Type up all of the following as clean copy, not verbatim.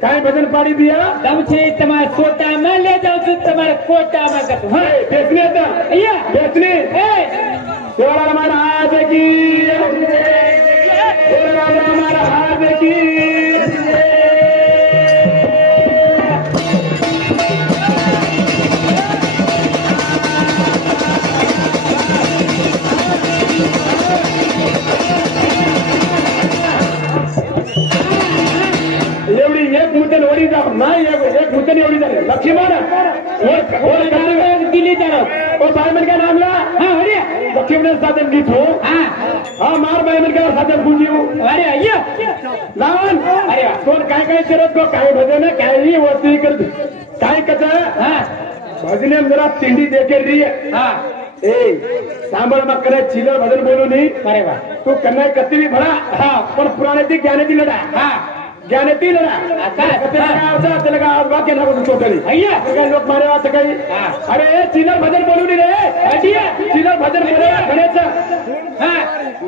काय भजन पाडी दिया दम छे તમાર કોટામાં લે જાઉં છું તમારા કોટામાં કતું હા બેસની હતા અહીંયા બેસની એ દેવરા મહારાજ की દેવરા મહારાજ की ओढी जाऊ नाही एक मुद्द्याने ओढी झाले लक्ष्मण दिली त्याला ओ बायमन काय नामला हा अरे लक्ष्मण साधन गीत हो हा मार बायमन काय साधन गुंजीव अरे अय्या लावण अरे कोण काय काय करत गो काय भजन काही वस्तू करत काय कच भजने जरा तिंडी देखे रही हा ए सांभळ मग करे चिलर भजन बोलू नहीं अरे वा तू कन्या कत्ती भी भरा हा पण पुराणे ती ज्ञाने ती लढा हा ज्ञानेती लढा वाक्य ना टोटली अय्या लोक मारे वाच काही अरे चिलर भजन बोलू रे चिलर भजन बोले गणेश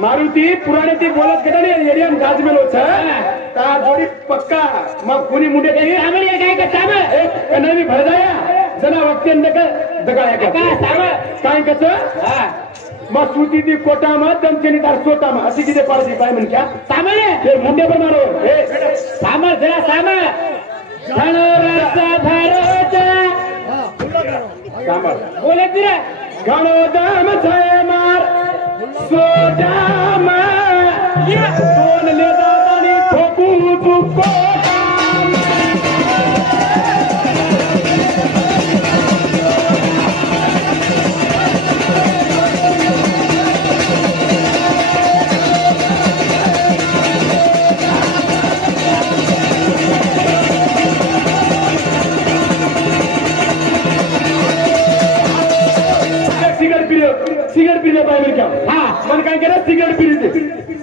मारुती पुराणे ती बोलत केली एरिया गाजमेलो ता जोडी पक्का मग कुणी मुंडे काही काय का साम एक कन्हवी भर जाया जना वक्ती दगाया का काय कस मग श्रुती ती कोटामा दमचेनी तार सोटामा अशी किती पारसी काय म्हण क्या सामान्य ते मुंडे पण मारो ए सामा जरा सामा घणो रस भरोजा सामा बोले तिरे घणो दम छे मार सोटामा दोन ले दादानी ठोकू तू सिगरेट पीले पाहिजे क्या हा मन काय केलं सिगरेट पीले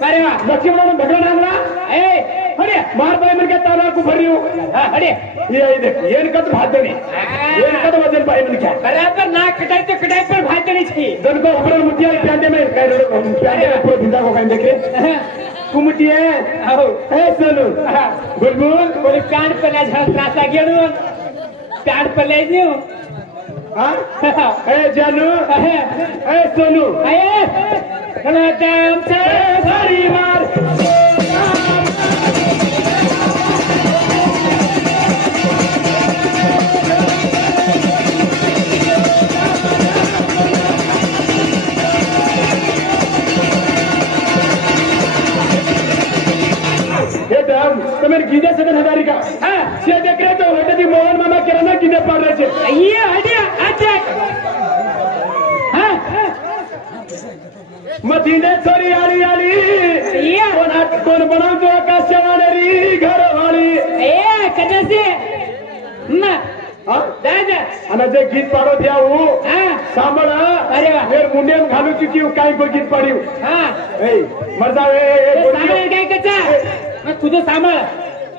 अरे वा लक्ष्मण भगवान आणला ए अरे मार पाहिजे क्या ताला को भरी हो अरे ये देख येन कत भातनी येन कत वजन पाहिजे क्या बराबर ना कटाई तो कटाई पर भातनी छी दन को ऊपर मुठिया प्यांडे में काय रो प्यांडे में पूरा भिंजा को काय देखे कुमटी है आओ ए चलो बुलबुल कोई कान पर ना झल त्रासा गेलो कान पर ले न्यू ए जानू ए सोनू दम से सारी मार તમે ગીધે છે હજારી કા હા છે દેખરે તો હટેથી મોહન મામા કેરાના ગીધે પાડે છે અહીંયા હડિયા આચે હા મદીને છોરી આલી આલી કોણ બનાવતો આકાશવાળી ઘર વાળી એ કનેસી ના હા દાદા અને જે ગીત પાડો થયા હું હા સાંભળ અરે વાહ ફેર મુંડે ઘાલું ચૂક્યું કાઈ કોઈ ગીત પાડ્યું હા એ મરજા એ સાંભળ કાઈ કચા मैं खुद सामल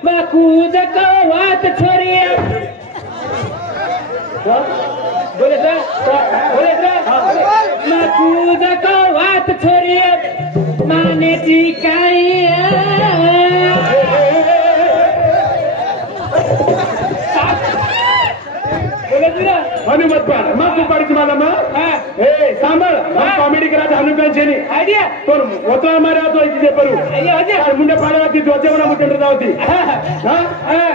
मैं खुद को बात छोड़िए बोले सर मैं खुद को बात छोड़िए माने ठिकाई हनुमत पाड मग तू पाडी तुम्हाला मग ए सांभाळ मग कॉमेडी करा हनुमान छेनी आयडिया पण होतो हमारे हाथ होई तिथे परू यार मुंडे पाडवा ती दोचे वना मुंडे जावती हां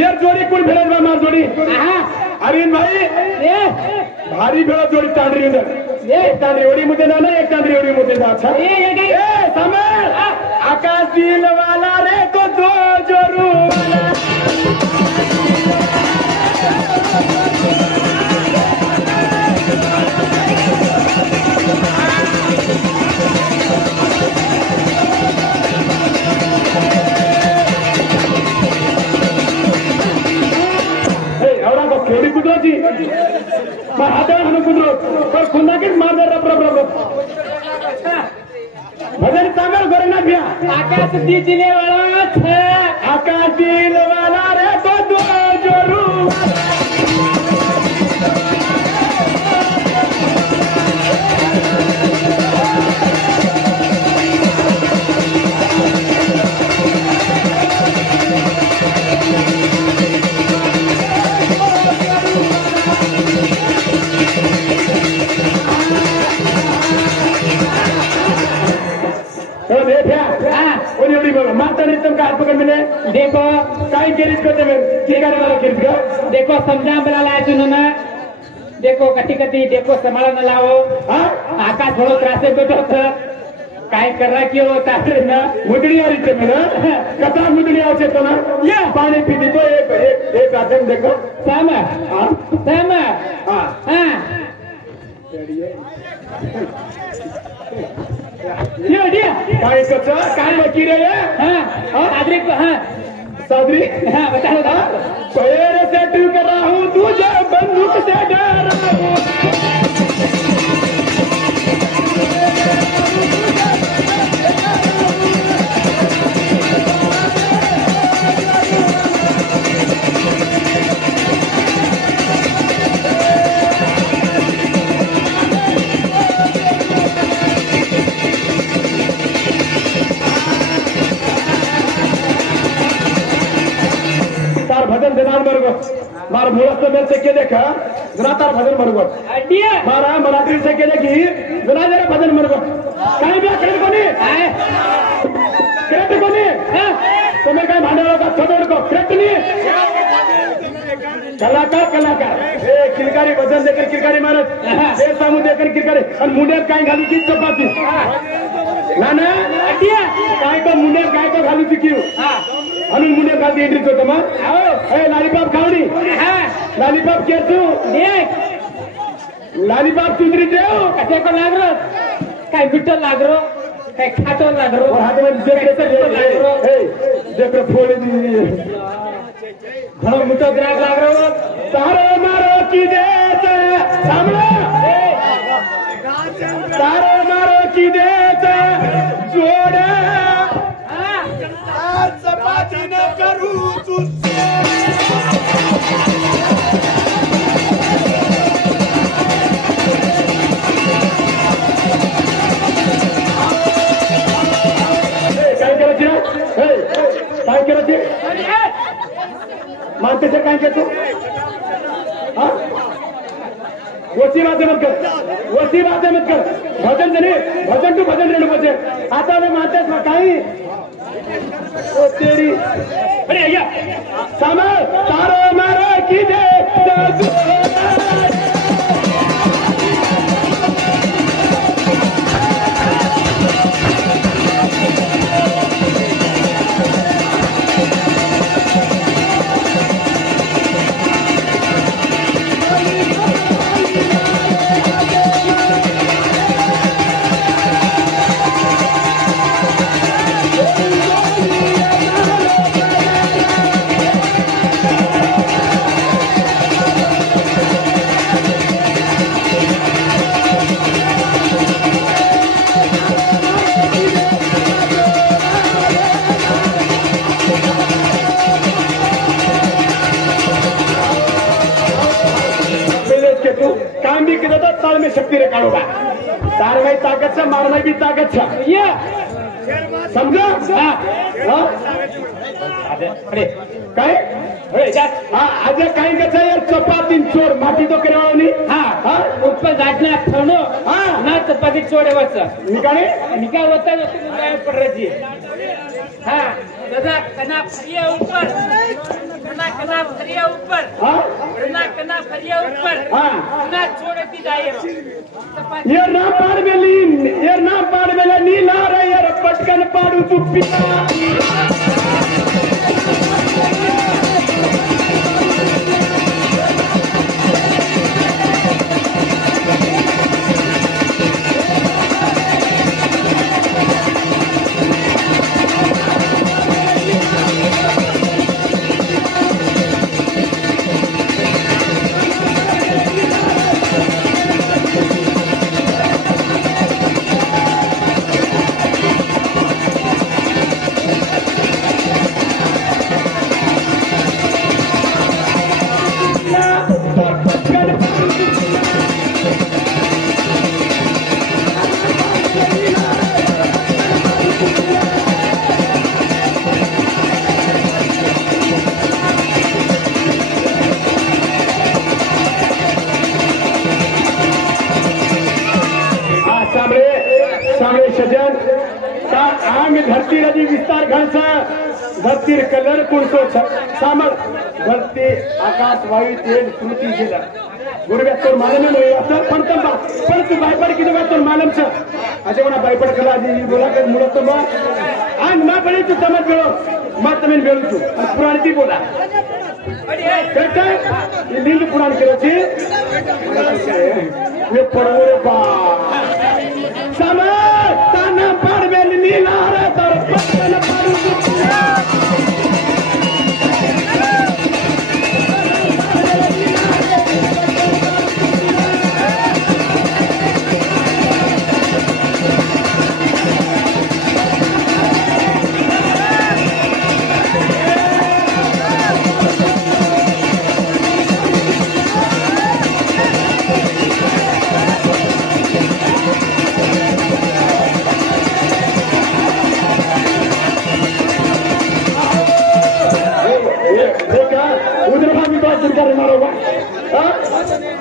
यार जोडी कोण भेळत बा मार जोडी अरविंद भाई ए भारी भेळ जोडी तांडरी उंदर एक तांडरी ओडी मुते ना एक तांडरी ओडी मुते जा अच्छा ए सांभाळ आकाश दिल वाला रे तो दो जोरू वाला थोड़ी कुदरो जी पर हाथ में कुदरो पर खुदा के मार दे रब रब रब भजन सागर गोरना भैया आकाश दिले वाला है आकाश दिले वाला रे तो दो जोरू बोलो माता रितम का हाथ पकड़ मिले देखो काय केलीस करते मैं ठीक आहे मला केलीस का देखो समजा मला लायचं ना देखो कटी कटी देखो समाला न लावो हा आकाश थोडो त्रासे बेटो तर काय करा की हो तारे ना मुदडी आ रही मेरा कथा मुदडी आवश्य तो ना या पानी पी दी तो एक आदम देखो साम हाँ साम हाँ हां ये काय कच्चा काय बाकी रे हां नागरिक हां सादरी हां बताओ ना पैर से टू कर रहा हूँ तुझे बंदूक से डर रहा हूँ तार भजन देणार बरोबर मार मुळात मेल से के देखा जरा तार भजन बरोबर आइडिया मारा मराठी से के देखी जरा जरा भजन बरोबर काय बी करेल कोणी करेक्ट कोणी तुम्ही काय भांडवल का छोड़ को करेक्ट नहीं कलाकार हे किलकारी भजन देकर किलकारी मारत हे सामू देकर किलकारी आणि मुंड्यात काय घालू की चपाती ना ना आइडिया काय का मुंड्यात काय का घालू की हां म्हणून मुंड्यात घालती एंट्रीच होतं मग हे लालीपाप खावणी हां लालीपाप केसू देख लालीपाप तुझरी देव कसे को लागरो काय बिट्टो लागरो काय खाटो लागरो और हाथ में देख फोड़ दी घणो मोटो ग्राहक लागरो तारो मारो की देत सामने तारो मारो की देत जोड चपाती न करू तुझसे काय करायची काय करायची मानते सर काय करतो वसी बातें मत कर भजन जने भजन टू भजन रेणु बचे आता मैं मानते काही ओ तेरी अरे अय्या सामा तारो मारो की दे काम भी केलं तर ताल में शक्ती रे काढोबा तार में ताकत छा मार में भी ताकत छा ये समझो हां हाँ? अरे काय अरे जात हा आज काय कसं यार चपाती चोर माती तो केली हां हा ऊपर गाठना ठेवणो हां. ना चपाती चोडे वरचा निकाले निकाल होता तो तुम काय पड़ रही है हां दादा कना फरिया ऊपर कना फरिया ऊपर हा कना फरिया ऊपर हा कना छोड़े ती दायरो चपाती ये ना पाड मेला नीला रे यार पटकन पाडू तू पिता आम्ही धरती नदी विस्तार घालचा धरती कलर कुणसो सामर धरती आकाश वायू तेज कृती गेला गुरुव्यातोर मालम असं पण तू बायपड किती वाटतो मालमचं असे म्हणा बायपड कला बोला मुळत आणि मा पण तू समज गेलो मग तुम्ही गेलो तू पुराणी ती बोला लिंग पुराण केलं पडवो बा समज ताना पाडवेल नीला तर पटकन पाडू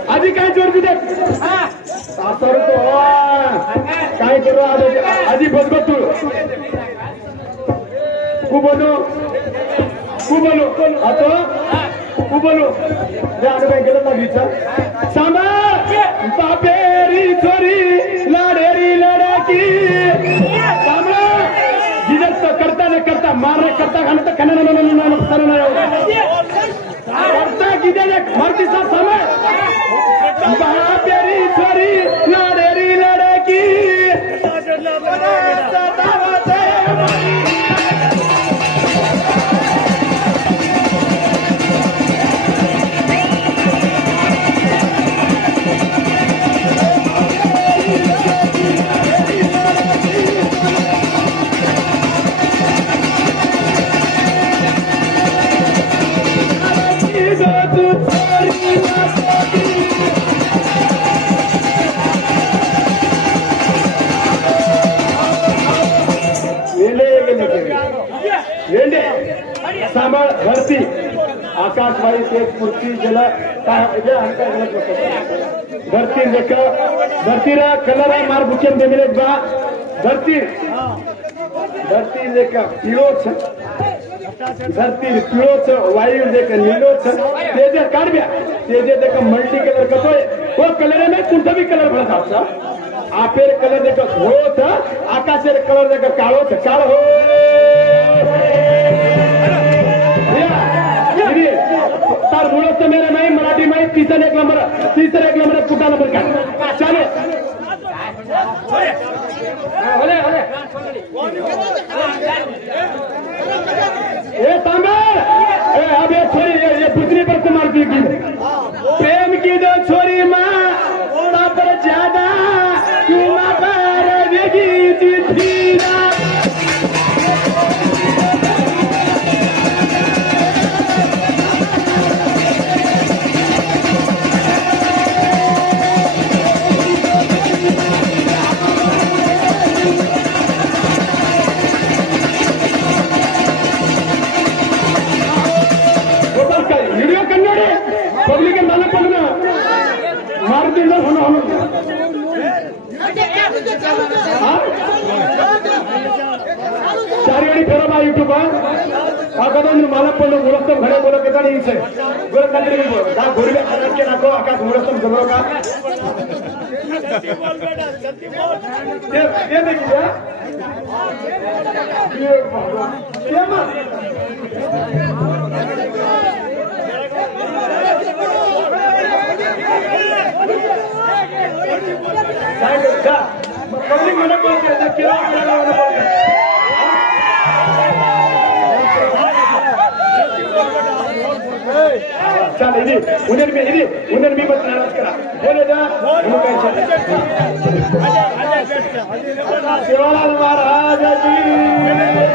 आधी काय जोड तुझे काय करू आधी बघ तू खूप बोलो आता खूप बोलो काय केलं ना विचार सांगा बापेरी चोरी लाडेरी लडाकी सांगा जिजत करता मार करता खाणं तर करता किती मारती सा समय बापेरी चोरी लाडेरी लडाकी सांभाळ धरती आकाशवाणी तेज मूर्ती जला धरती लेख धरतीला कलर मार बुचन देमिले बा धरती लेख पिळोच धरती पिळोच वायू लेख नीलोच तेजे काढब्या तेजे देख मल्टी कलर कसोय वो कलर में कुठं भी कलर भरत आपसा आपेर कलर देख होत आकाशेर कलर देख काळोच काळ हो तार मुळत मेरा नाही मराठी माहित तीसरा एक नंबर कुठा नंबर का चाले ये तांबा अब ये छोरी ये पुतली पर कुमार की प्रेम की दो छोरी माँ पर ज्यादा क्यों पर वेगी थी चारिवाड़ी फेरा बा यूट्यूब मला पण मुळस्तम घडे बोलत येता नाही इथे बोलत नाही का गोरिया खराब के नाको आकाश मुळस्तम जमलो का ते देखिए ये भगवान ये पब्लिक मला बोलते चल उन्हें भी बस नाराज करा बोले जा शिवलाल महाराज जी